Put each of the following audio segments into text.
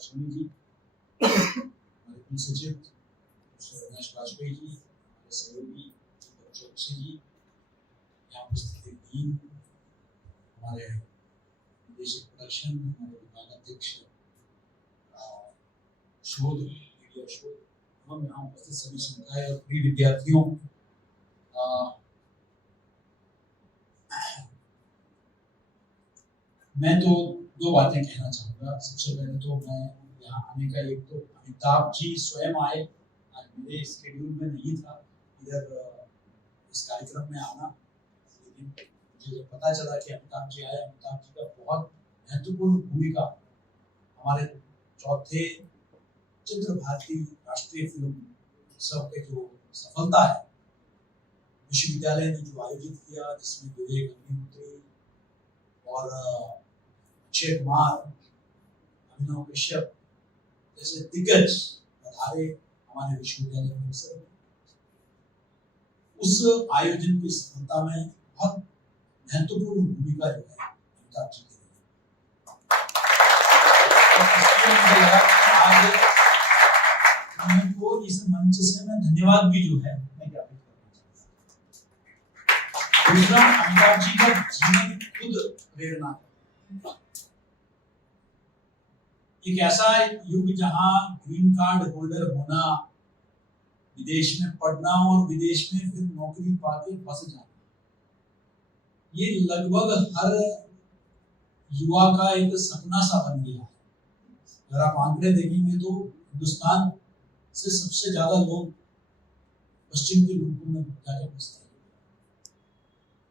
सोनी जी, हमारे कुल सचिव रमेश वाजपेयी जी, हमारे सहयोगी चौकसी जी, यहाँ उपस्थित टीम, हमारे निदेशक प्रोडक्शन, हमारे विभागाध्यक्ष शोध, मीडिया शोध, हम यहाँ उपस्थित सभी संकाय और प्रिय विद्यार्थियों, मैं तो दो बातें कहना चाहूँगा। सबसे पहले तो मैं यहाँ आने का, एक तो अमिताभ जी स्वयं आए, आज मेरे स्केड्यूल में नहीं था इधर इस कार्यक्रम में आना, लेकिन मुझे जब पता चला कि अमिताभ जी आए, अमिताभ जी का बहुत महत्वपूर्ण भूमिका हमारे चौथे चित्र भारती राष्ट्रीय फिल्म उत्सव के जो सफलता है, विश्वविद्यालय ने जो आयोजित किया, जिसमें विवेक अग्निहोत्री और अक्षय कुमार, अभिनव कश्यप जैसे दिग्गज पधारे हमारे विश्वविद्यालय परिसर में, उस आयोजन की सफलता में बहुत महत्वपूर्ण भूमिका जो है अमिताभ जी की रही। आज उनको इस मंच से मैं धन्यवाद भी जो है मैं ज्ञापित करना चाहता हूँ। दूसरा, अमिताभ जी का जीवन खुद प्रेरणा, एक ऐसा युग जहां ग्रीन कार्ड होल्डर होना, विदेश में पढ़ना और विदेश में फिर नौकरी पाके फंस जाना, ये लगभग हर युवा का एक सपना सा बन गया है। अगर आप आंकड़े देखेंगे तो हिंदुस्तान से सबसे ज्यादा लोग पश्चिम के मुल्कों में जाके फंसते हैं,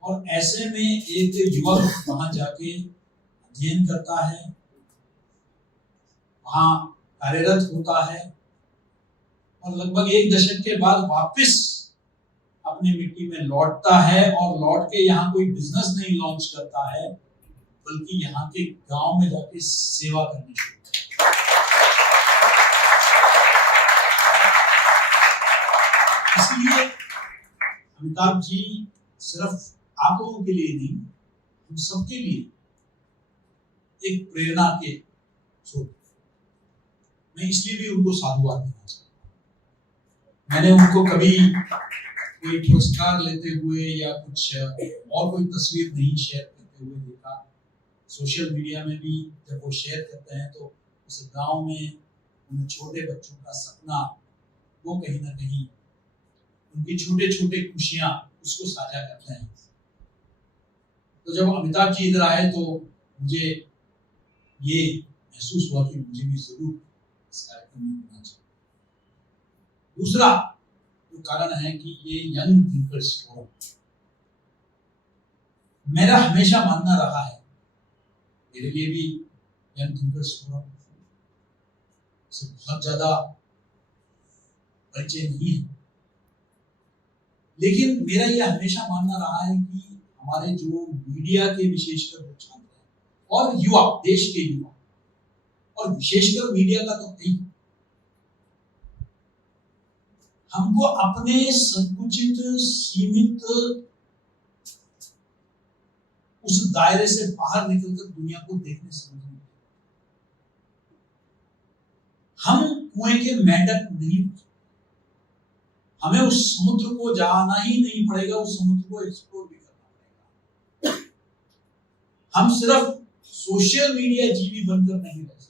और ऐसे में एक युवक वहां जाके अध्ययन करता है, वहां कार्यरत होता है, और लगभग एक दशक के बाद वापस अपनी मिट्टी में लौटता है, और लौट के यहाँ कोई बिजनेस नहीं लॉन्च करता है, बल्कि यहाँ के गांव में जाके सेवा करनी शुरू करता है। इसलिए अमिताभ जी सिर्फ आप लोगों के लिए नहीं, हम सबके लिए एक प्रेरणा के स्रोत। मैं इसलिए भी उनको साधुवाद देना चाहता हूँ। मैंने उनको कभी कोई पुरस्कार लेते हुए या कुछ और कोई तस्वीर नहीं शेयर करते हुए देखा। सोशल मीडिया में भी जब वो शेयर करते हैं तो उस गांव में उन छोटे बच्चों का सपना, वो कहीं ना कहीं उनकी छोटे छोटे खुशियां उसको साझा करते हैं। तो जब अमिताभ जी इधर आए तो मुझे ये महसूस हुआ कि मुझे भी जरूर इस कार्यक्रम में होना चाहिए। दूसरा जो कारण है कि ये यंग थिंकर्स फोरम, मेरा हमेशा मानना रहा है, मेरे लिए भी यंग थिंकर्स फोरम से बहुत ज्यादा परिचय नहीं है, लेकिन मेरा यह हमेशा मानना रहा है कि हमारे जो मीडिया के विशेषकर जो छात्र हैं और युवा, देश के युवा, और विशेषकर मीडिया का तो नहीं, हमको अपने संकुचित सीमित उस दायरे से बाहर निकलकर दुनिया को देखने समझने, हम कुएं के मेंढक नहीं, हमें उस समुद्र को जाना ही नहीं पड़ेगा, उस समुद्र को एक्सप्लोर भी करना पड़ेगा। हम सिर्फ सोशल मीडिया जीवी बनकर नहीं रह सकते,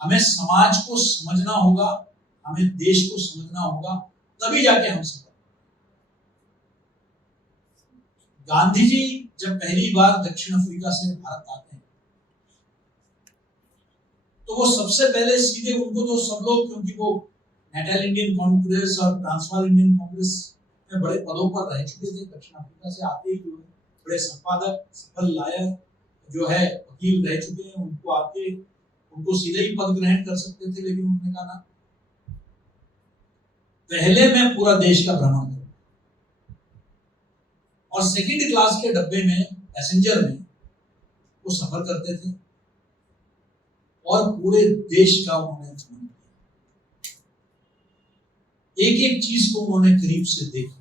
हमें समाज को समझना होगा, हमें देश को समझना होगा, तभी जाके हम सफल। गांधी जी जब पहली बार दक्षिण अफ्रीका से भारत आते हैं तो वो सबसे पहले सीधे, उनको तो सब लोग, क्योंकि वो नेशनल इंडियन कांग्रेस और ट्रांसवाल इंडियन कांग्रेस में बड़े पदों पर रह चुके थे, दक्षिण अफ्रीका से आते ही जो है बड़े संपादक, सफल लायक जो है वकील रह चुके हैं, उनको आके उनको सीधे ही पद ग्रहण कर सकते थे, लेकिन उन्होंने कहा ना, पहले मैं पूरा देश का भ्रमण करूं, और सेकंड क्लास के डब्बे में, पैसेंजर में वो सफर करते थे, और पूरे देश का उन्होंने भ्रमण किया, एक एक चीज को उन्होंने करीब से देखा,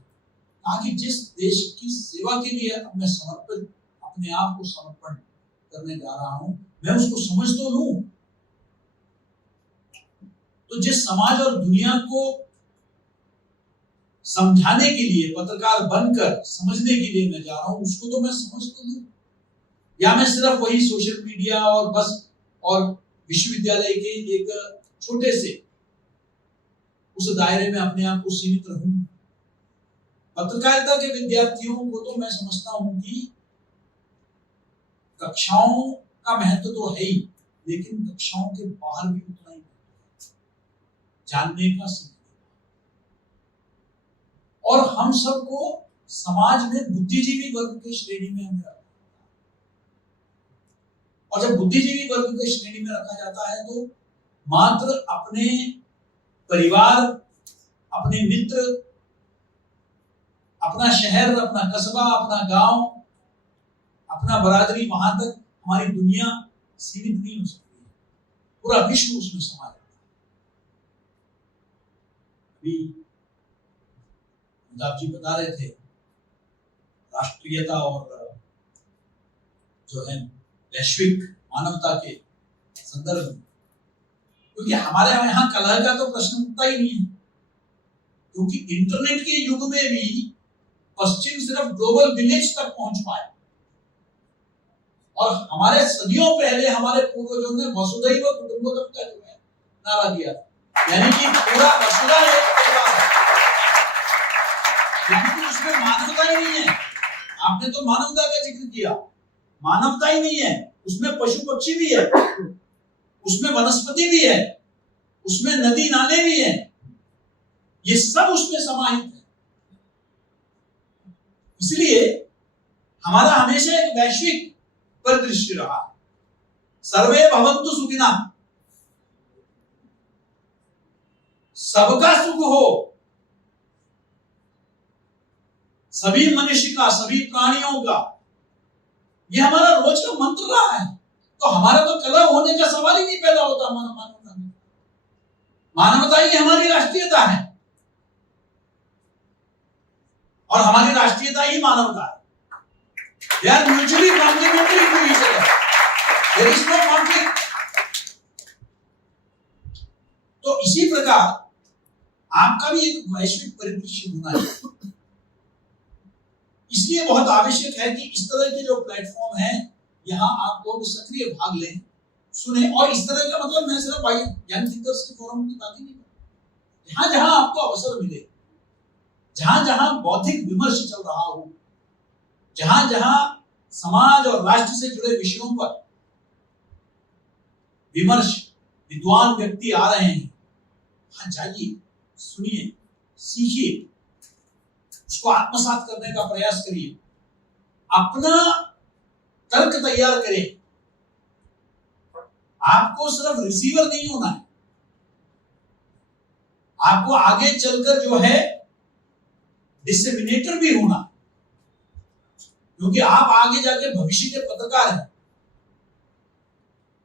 ताकि जिस देश की सेवा के लिए अब मैं समर्पित, अपने आप को समर्पण करने जा रहा हूं, मैं उसको समझ तो लूं, तो जिस समाज और दुनिया को समझाने के लिए पत्रकार बनकर समझने के लिए मैं जा रहा हूं, उसको तो मैं समझ तो लूं, या मैं सिर्फ वही सोशल मीडिया और बस और विश्वविद्यालय के एक छोटे से उस दायरे में अपने आप को सीमित रहूं। पत्रकारिता के विद्यार्थियों को तो मैं समझता हूं कि कक्षाओं का महत्व तो है ही, लेकिन कक्षाओं के बाहर भी उतना ही जानने का, सीखने का। और हम सबको समाज में बुद्धिजीवी वर्ग के श्रेणी में हमें रखा जाता है, और जब बुद्धिजीवी वर्ग के श्रेणी में रखा जाता है तो मात्र अपने परिवार, अपने मित्र, अपना शहर, अपना कस्बा, अपना गांव, अपना बरादरी, वहां तक हमारी दुनिया सीमित नहीं हो सकती है, पूरा विश्व उसमें समा जाता है। अभी अमिताभ जी बता रहे थे राष्ट्रीयता और जो है वैश्विक मानवता के संदर्भ में, क्योंकि हमारे यहाँ कलह का तो प्रश्न उठता ही नहीं है, क्योंकि इंटरनेट के युग में भी पश्चिम सिर्फ ग्लोबल विलेज तक पहुंच पाए, और हमारे सदियों पहले हमारे पूर्वजों ने वसुधैव कुटुंबकम का जो है नारा दिया, यानी कि पूरा वसुधा एक परिवार है, लेकिन उसमें मानवता ही नहीं है। आपने तो मानवता का जिक्र किया, मानवता ही नहीं है, उसमें पशु पक्षी भी है, उसमें वनस्पति भी है, उसमें नदी नाले भी हैं, ये सब उसमें समाहित है। इसलिए हमारा हमेशा एक वैश्विक परिदृश्य रहा, सर्वे भवन्तु सुखिनः, सबका सुख हो, सभी मनुष्य का, सभी प्राणियों का, यह हमारा रोज का मंत्र रहा है। तो हमारा तो कलह होने का सवाल ही नहीं पैदा होता। मानवता में, मानवता ही हमारी राष्ट्रीयता है, और हमारी राष्ट्रीयता ही मानवता है। They are mutually complementary to each other. There is no conflict. तो इसी प्रकार आपका भी एक वैश्विक परिदृश्य होना चाहिए। इसलिए बहुत आवश्यक है कि इस तरह के जो प्लेटफॉर्म हैं, यहाँ आप लोग सक्रिय भाग लें, सुने, और इस तरह का मतलब मैं सिर्फ यंग थिंकर्स के फोरम की बात ही नहीं कर रहा। जहां जहां आपको अवसर मिले, जहां जहां बौद्धिक विमर्श चल रहा हो, जहां जहां समाज और राष्ट्र से जुड़े विषयों पर विमर्श, विद्वान व्यक्ति आ रहे हैं, वहां जाइए, सुनिए, सीखिए, उसको आत्मसात करने का प्रयास करिए, अपना तर्क तैयार करें। आपको सिर्फ रिसीवर नहीं होना है, आपको आगे चलकर जो है डिसेमिनेटर भी होना, क्योंकि आप आगे जाके भविष्य के पत्रकार हैं।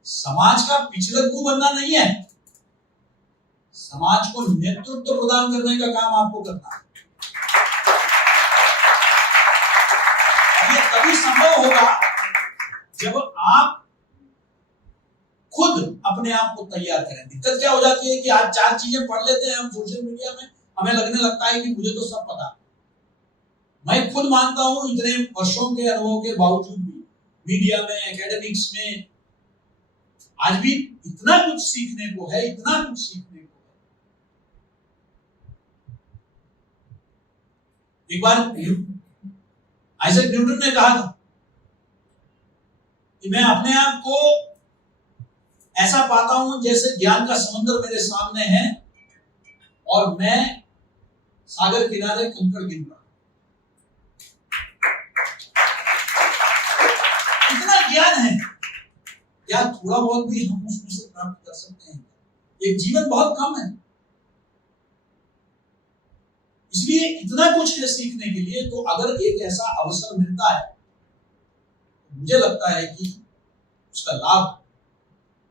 समाज का पिछलग्गू बनना नहीं है, समाज को नेतृत्व प्रदान करने का काम आपको करना है। ये तभी संभव होगा जब आप खुद अपने आप को तैयार करें। दिक्कत क्या हो जाती है कि आज 4 चीजें पढ़ लेते हैं हम सोशल मीडिया में, हमें लगने लगता है कि मुझे तो सब पता। मैं खुद मानता हूं इतने वर्षों के अनुभव के बावजूद भी मीडिया में, एकेडमिक्स में आज भी इतना कुछ सीखने को है, इतना कुछ सीखने को है। एक बार आइजैक न्यूटन ने कहा था कि मैं अपने आप को ऐसा पाता हूं जैसे ज्ञान का समुद्र मेरे सामने है और मैं सागर किनारे कंकड़ गिन रहा हूं। इतना ज्ञान है, क्या थोड़ा बहुत भी हम उसमें से प्राप्त कर सकते हैं? एक जीवन बहुत कम है, इसलिए इतना कुछ है सीखने के लिए। तो अगर एक ऐसा अवसर मिलता है, मुझे लगता है कि उसका लाभ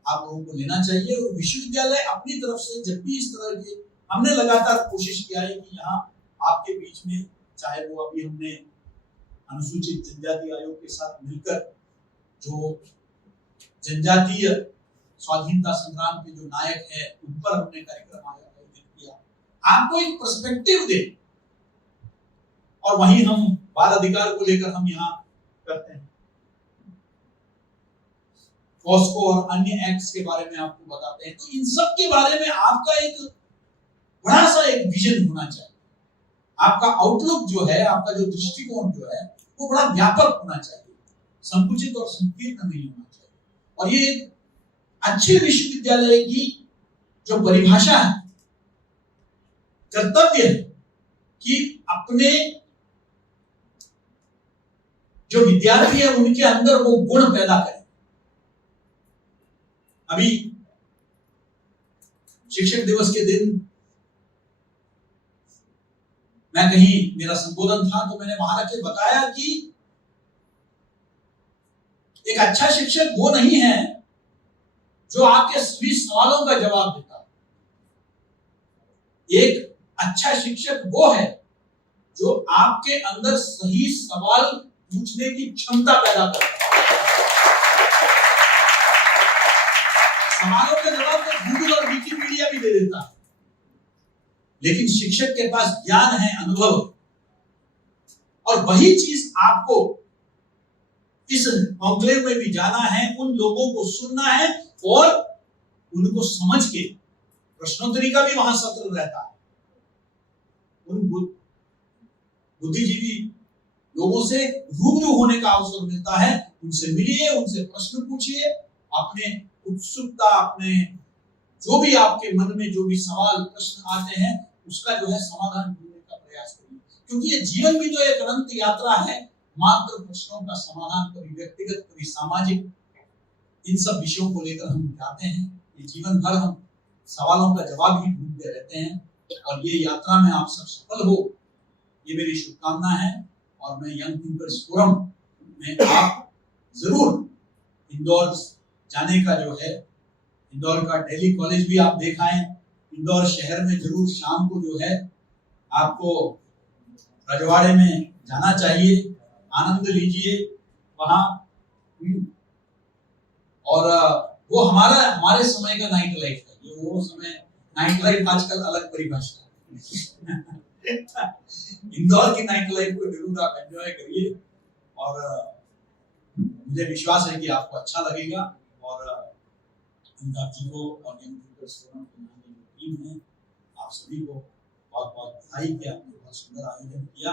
आप लोगों को लेना चाहिए। और विश्वविद्यालय अपनी तरफ से जब भी इस तरह के, हमने लगातार कोशिश किया है कि यहाँ आपके बीच में, चाहे वो अभी हमने अनुसूचित जनजाति आयोग के साथ मिलकर जो जनजातीय स्वाधीनता संग्राम के जो नायक है उन पर हमने कार्यक्रम आयोजित किया, आपको एक पर्सपेक्टिव दे। और वहीं हम बाल अधिकार को लेकर हम यहाँ करते हैं, पॉस्को और अन्य एक्ट्स के बारे में आपको बताते हैं। तो इन सब के बारे में आपका एक बड़ा सा एक विजन होना चाहिए, आपका आउटलुक जो है, आपका जो दृष्टिकोण जो है वो बड़ा व्यापक होना चाहिए, संकुचित और संकीर्ण नहीं होना चाहिए। और ये एक अच्छे विश्वविद्यालय की जो परिभाषा है, कर्तव्य है कि अपने जो विद्यार्थी है उनके अंदर वो गुण पैदा करें। अभी शिक्षक दिवस के दिन मैं कहीं मेरा संबोधन था तो मैंने वहां रख के बताया कि एक अच्छा शिक्षक वो नहीं है जो आपके सभी सवालों का जवाब देता है। एक अच्छा शिक्षक वो है जो आपके अंदर सही सवाल पूछने की क्षमता पैदा करता है। सवालों का जवाब तो गूगल और विकिपीडिया भी दे देता है, लेकिन शिक्षक के पास ज्ञान है, अनुभव, और वही चीज आपको इस कॉन्क्लेव में भी जाना है, उन लोगों को सुनना है और उनको समझ के प्रश्नोत्तरी का भी वहां सत्र रहता है। उन बुद्धिजीवी लोगों से रूबरू होने का अवसर मिलता है, उनसे मिलिए, उनसे प्रश्न पूछिए, अपने उत्सुकता, अपने जो भी आपके मन में जो भी सवाल प्रश्न आते हैं उसका जो है समाधान ढूंढने का प्रयास करिए, क्योंकि ये जीवन भी तो एक अनंत यात्रा है। मात्र प्रश्नों का समाधान कभी व्यक्तिगत, कभी सामाजिक, इन सब विषयों को लेकर हम जाते हैं। ये जीवन भर हम सवालों का जवाब ही ढूंढते रहते हैं, और ये यात्रा में आप सब सफल हो, ये मेरी शुभकामना है। और मैं यंग थिंकर्स फोरम में आप जरूर इंदौर जाने का जो है, इंदौर का दिल्ली कॉलेज भी आप देखाएं, इंदौर शहर में जरूर शाम को जो है आपको रजवाड़े में जाना चाहिए, आनंद लीजिए वहां। और वो हमारे समय का नाइट लाइफ है, ये वो समय, नाइट लाइफ आजकल अलग परिभाषा है। इंदौर की नाइट लाइफ को जरूर आप एंजॉय करिए, और मुझे विश्वास है कि आपको अच्छा लगेगा। और अमिताभ जी को और यंग थिंकर्स फोरम की टीम है, आप सभी को बहुत बहुत बधाई कि आपने बहुत सुंदर आयोजन किया।